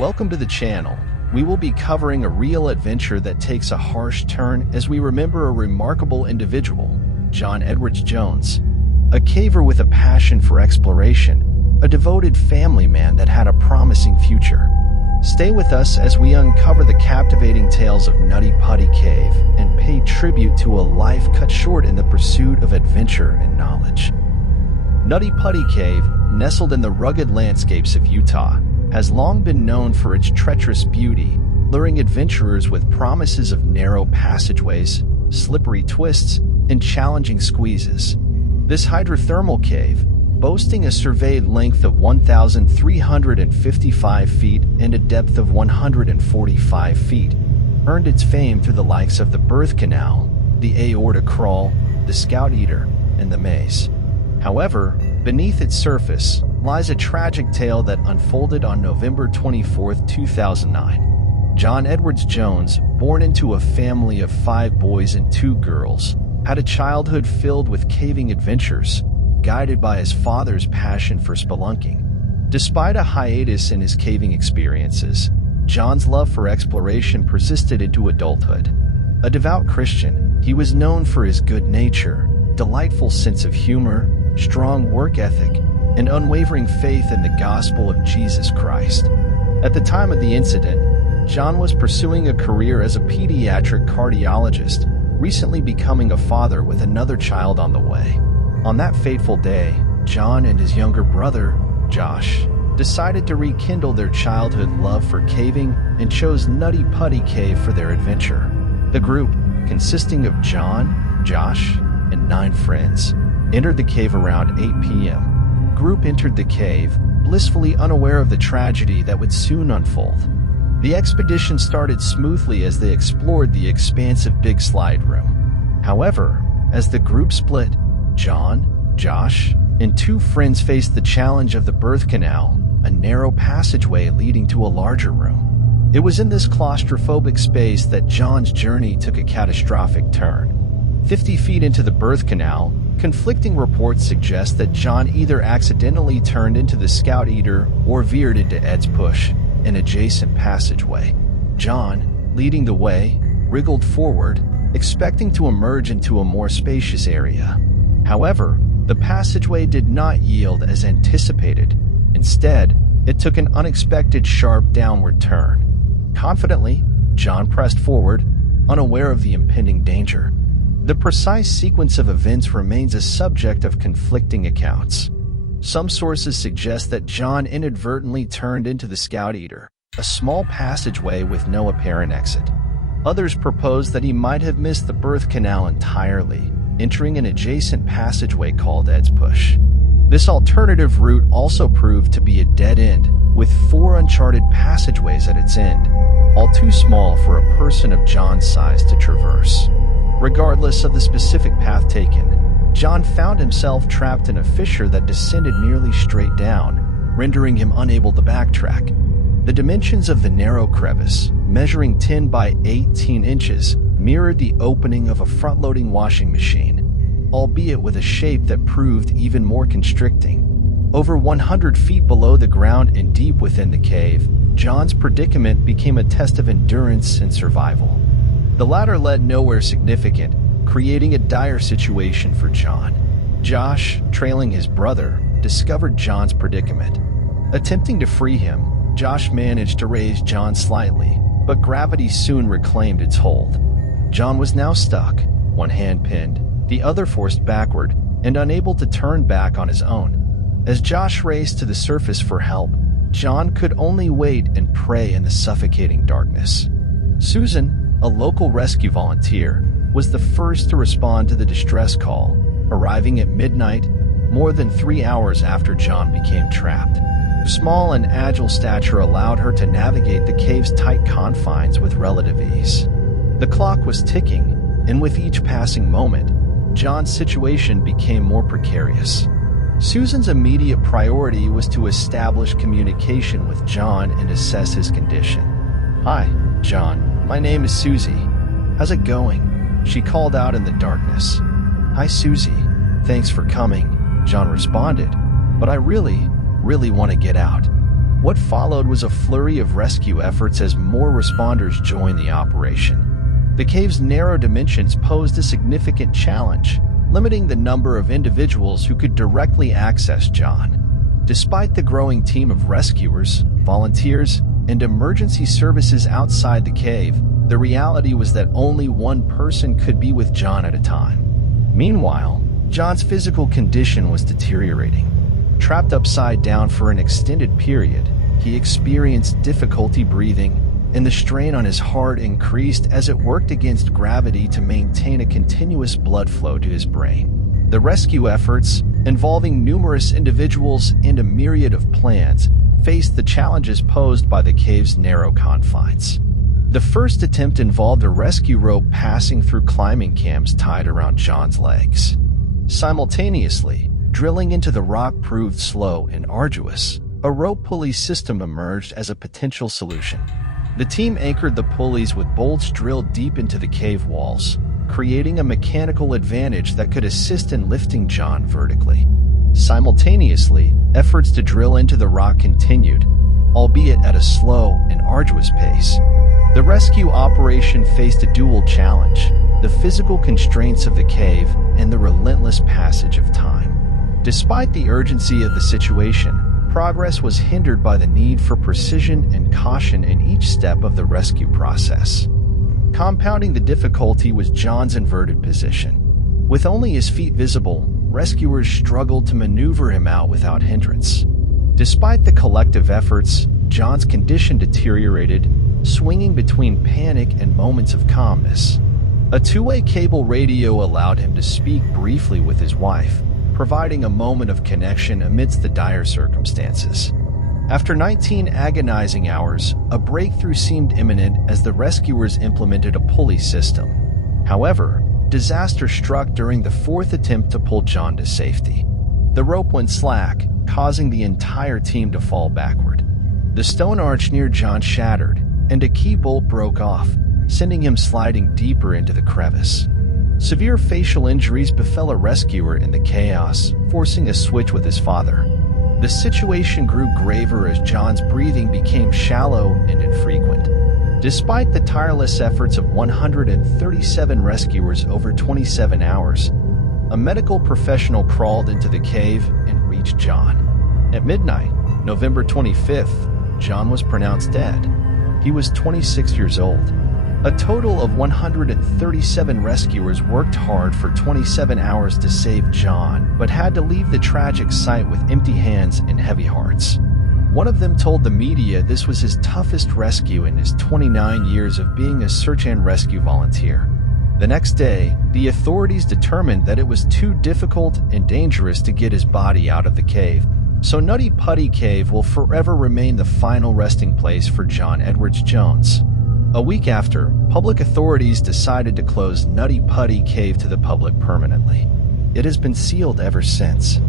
Welcome to the channel. We will be covering a real adventure that takes a harsh turn as we remember a remarkable individual, John Edwards Jones. A caver with a passion for exploration, a devoted family man that had a promising future. Stay with us as we uncover the captivating tales of Nutty Putty Cave and pay tribute to a life cut short in the pursuit of adventure and knowledge. Nutty Putty Cave, nestled in the rugged landscapes of Utah, has long been known for its treacherous beauty, luring adventurers with promises of narrow passageways, slippery twists, and challenging squeezes. This hydrothermal cave, boasting a surveyed length of 1,355 feet and a depth of 145 feet, earned its fame through the likes of the Birth Canal, the Aorta Crawl, the Scout Eater, and the Maze. However, beneath its surface lies a tragic tale that unfolded on November 24, 2009. John Edwards Jones, born into a family of 5 boys and 2 girls, had a childhood filled with caving adventures, guided by his father's passion for spelunking. Despite a hiatus in his caving experiences, John's love for exploration persisted into adulthood. A devout Christian, he was known for his good nature, delightful sense of humor, strong work ethic, and unwavering faith in the gospel of Jesus Christ. At the time of the incident, John was pursuing a career as a pediatric cardiologist, recently becoming a father with another child on the way. On that fateful day, John and his younger brother, Josh, decided to rekindle their childhood love for caving and chose Nutty Putty Cave for their adventure. The group, consisting of John, Josh, and 9 friends, entered the cave around 8 p.m. Group entered the cave, blissfully unaware of the tragedy that would soon unfold. The expedition started smoothly as they explored the expansive big slide room. However, as the group split, John, Josh, and 2 friends faced the challenge of the Birth Canal, a narrow passageway leading to a larger room. It was in this claustrophobic space that John's journey took a catastrophic turn. 50 feet into the Birth Canal, conflicting reports suggest that John either accidentally turned into the Scout Eater or veered into Ed's Push, an adjacent passageway. John, leading the way, wriggled forward, expecting to emerge into a more spacious area. However, the passageway did not yield as anticipated. Instead, it took an unexpected sharp downward turn. Confidently, John pressed forward, unaware of the impending danger. The precise sequence of events remains a subject of conflicting accounts. Some sources suggest that John inadvertently turned into the Scout Eater, a small passageway with no apparent exit. Others propose that he might have missed the Birth Canal entirely, entering an adjacent passageway called Ed's Push. This alternative route also proved to be a dead end, with 4 uncharted passageways at its end, all too small for a person of John's size to traverse. Regardless of the specific path taken, John found himself trapped in a fissure that descended nearly straight down, rendering him unable to backtrack. The dimensions of the narrow crevice, measuring 10 by 18 inches, mirrored the opening of a front-loading washing machine, albeit with a shape that proved even more constricting. Over 100 feet below the ground and deep within the cave, John's predicament became a test of endurance and survival. The latter led nowhere significant, creating a dire situation for John. Josh, trailing his brother, discovered John's predicament. Attempting to free him, Josh managed to raise John slightly, but gravity soon reclaimed its hold. John was now stuck, one hand pinned, the other forced backward, and unable to turn back on his own. As Josh raced to the surface for help, John could only wait and pray in the suffocating darkness. Susan, a local rescue volunteer, was the first to respond to the distress call, arriving at midnight, more than 3 hours after John became trapped. Small and agile stature allowed her to navigate the cave's tight confines with relative ease. The clock was ticking, and with each passing moment, John's situation became more precarious. Susan's immediate priority was to establish communication with John and assess his condition. "Hi, John. My name is Susie. How's it going?" she called out in the darkness. "Hi, Susie. Thanks for coming," John responded. "But I really want to get out." What followed was a flurry of rescue efforts as more responders joined the operation. The cave's narrow dimensions posed a significant challenge, limiting the number of individuals who could directly access John. Despite the growing team of rescuers, volunteers, and emergency services outside the cave, the reality was that only one person could be with John at a time. Meanwhile, John's physical condition was deteriorating. Trapped upside down for an extended period, he experienced difficulty breathing, and the strain on his heart increased as it worked against gravity to maintain a continuous blood flow to his brain. The rescue efforts, involving numerous individuals and a myriad of plans, faced the challenges posed by the cave's narrow confines. The first attempt involved a rescue rope passing through climbing cams tied around John's legs. Simultaneously, drilling into the rock proved slow and arduous. A rope pulley system emerged as a potential solution. The team anchored the pulleys with bolts drilled deep into the cave walls, creating a mechanical advantage that could assist in lifting John vertically. Simultaneously, efforts to drill into the rock continued, albeit at a slow and arduous pace. The rescue operation faced a dual challenge: the physical constraints of the cave and the relentless passage of time. Despite the urgency of the situation, progress was hindered by the need for precision and caution in each step of the rescue process. Compounding the difficulty was John's inverted position. With only his feet visible, rescuers struggled to maneuver him out without hindrance. Despite the collective efforts, John's condition deteriorated, swinging between panic and moments of calmness. A two-way cable radio allowed him to speak briefly with his wife, providing a moment of connection amidst the dire circumstances. After 19 agonizing hours, a breakthrough seemed imminent as the rescuers implemented a pulley system. However, disaster struck during the fourth attempt to pull John to safety. The rope went slack, causing the entire team to fall backward. The stone arch near John shattered, and a key bolt broke off, sending him sliding deeper into the crevice. Severe facial injuries befell a rescuer in the chaos, forcing a switch with his father. The situation grew graver as John's breathing became shallow and infrequent. Despite the tireless efforts of 137 rescuers over 27 hours, a medical professional crawled into the cave and reached John. At midnight, November 25th, John was pronounced dead. He was 26 years old. A total of 137 rescuers worked hard for 27 hours to save John, but had to leave the tragic site with empty hands and heavy hearts. One of them told the media this was his toughest rescue in his 29 years of being a search and rescue volunteer. The next day, the authorities determined that it was too difficult and dangerous to get his body out of the cave, so Nutty Putty Cave will forever remain the final resting place for John Edwards Jones. A week after, public authorities decided to close Nutty Putty Cave to the public permanently. It has been sealed ever since.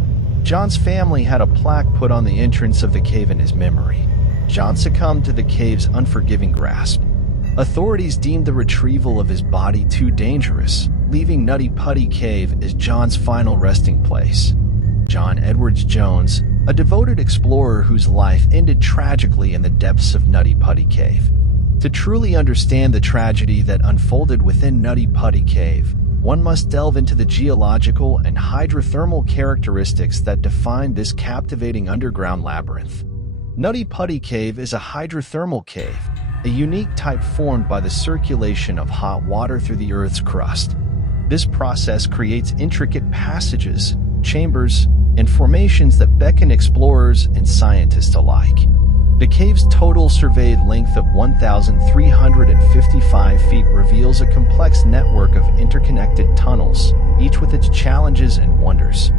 John's family had a plaque put on the entrance of the cave in his memory. John succumbed to the cave's unforgiving grasp. Authorities deemed the retrieval of his body too dangerous, leaving Nutty Putty Cave as John's final resting place. John Edwards Jones, a devoted explorer whose life ended tragically in the depths of Nutty Putty Cave. To truly understand the tragedy that unfolded within Nutty Putty Cave, one must delve into the geological and hydrothermal characteristics that define this captivating underground labyrinth. Nutty Putty Cave is a hydrothermal cave, a unique type formed by the circulation of hot water through the Earth's crust. This process creates intricate passages, chambers, and formations that beckon explorers and scientists alike. The cave's total surveyed length of 1,355 feet reveals a complex network of interconnected tunnels, each with its challenges and wonders.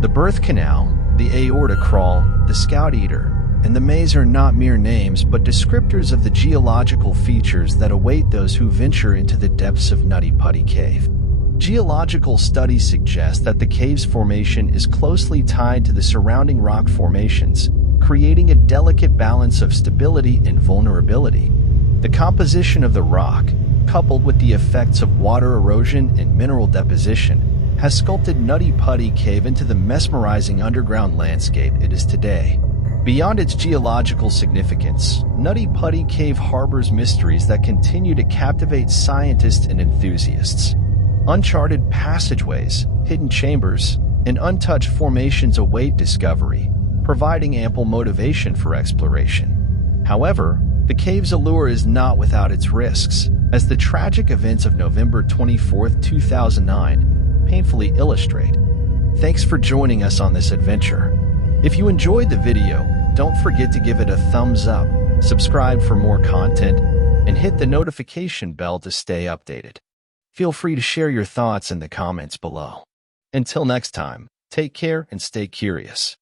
The birth canal, the aorta crawl, the scout eater, and the maze are not mere names but descriptors of the geological features that await those who venture into the depths of Nutty Putty Cave. Geological studies suggest that the cave's formation is closely tied to the surrounding rock formations, creating a delicate balance of stability and vulnerability. The composition of the rock, coupled with the effects of water erosion and mineral deposition, has sculpted Nutty Putty Cave into the mesmerizing underground landscape it is today. Beyond its geological significance, Nutty Putty Cave harbors mysteries that continue to captivate scientists and enthusiasts. Uncharted passageways, hidden chambers, and untouched formations await discovery, providing ample motivation for exploration. However, the cave's allure is not without its risks, as the tragic events of November 24, 2009, painfully illustrate. Thanks for joining us on this adventure. If you enjoyed the video, don't forget to give it a thumbs up, subscribe for more content, and hit the notification bell to stay updated. Feel free to share your thoughts in the comments below. Until next time, take care and stay curious.